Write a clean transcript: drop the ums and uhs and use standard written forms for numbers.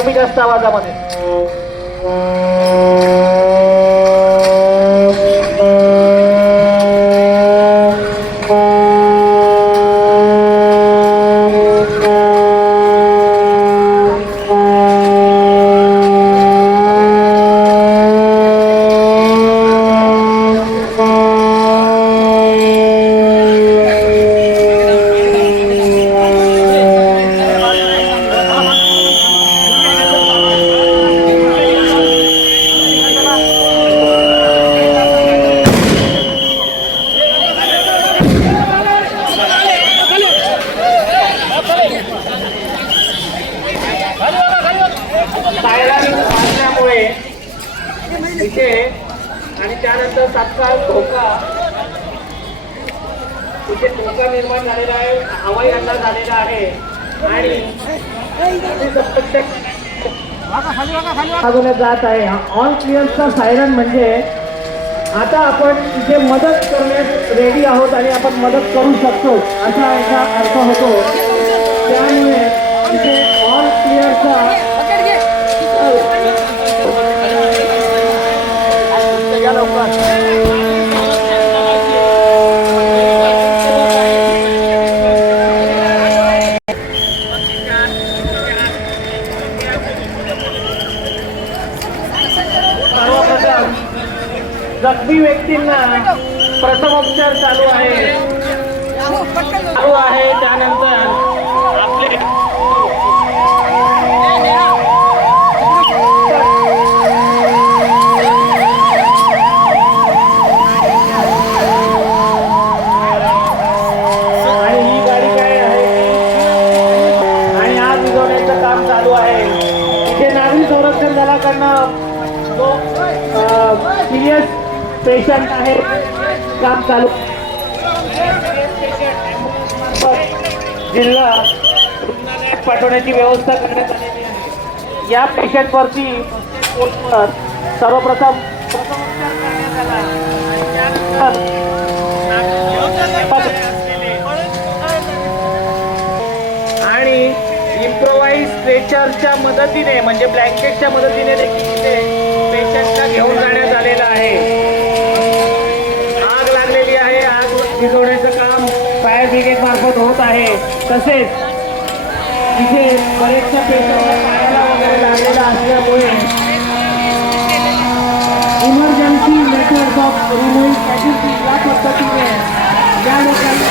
कमी जास्त आवाजामध्ये. इथे आणि त्यानंतर तात्काळ धोका इथे धोका निर्माण झालेला आहे, हवाई हल्ला झालेला आहे आणि जात आहे. ऑन क्लिअरचा सायरन म्हणजे आता आपण इथे मदत करण्यास रेडी आहोत आणि आपण मदत करू शकतो असा याचा अर्थ होतो. त्यामुळे इथे ऑन क्लिअरचा जखमी व्यक्तींना प्रथमोपचार चालू आहे. त्यानंतर आपले आणि ही गाडी काय आहे आणि आग विझवण्याचं काम चालू आहे. इथे नागरी संरक्षण दलाकडनं जो सिरियस पेशंट आहे काम चालू. जिल्हा रुग्णालयात पाठवण्याची व्यवस्था करण्यात आलेली आहे. या पेशंटवरती सर्वप्रथम आणि इम्प्रोवाइज स्ट्रेचरच्या मदतीने म्हणजे ब्लँकेटच्या मदतीने देखील पेशंटला घेऊन जाण्यात आलेला आहे. आग लागलेली आहे. आग विझवण्याचं काम फायर ब्रिगेड मार्फत होत आहे. तसेच तिथे बरेचशा पेशंटला पायाला वगैरे लागलेला असल्यामुळे emergency methods of removing casualty या पद्धतीने या लोकांना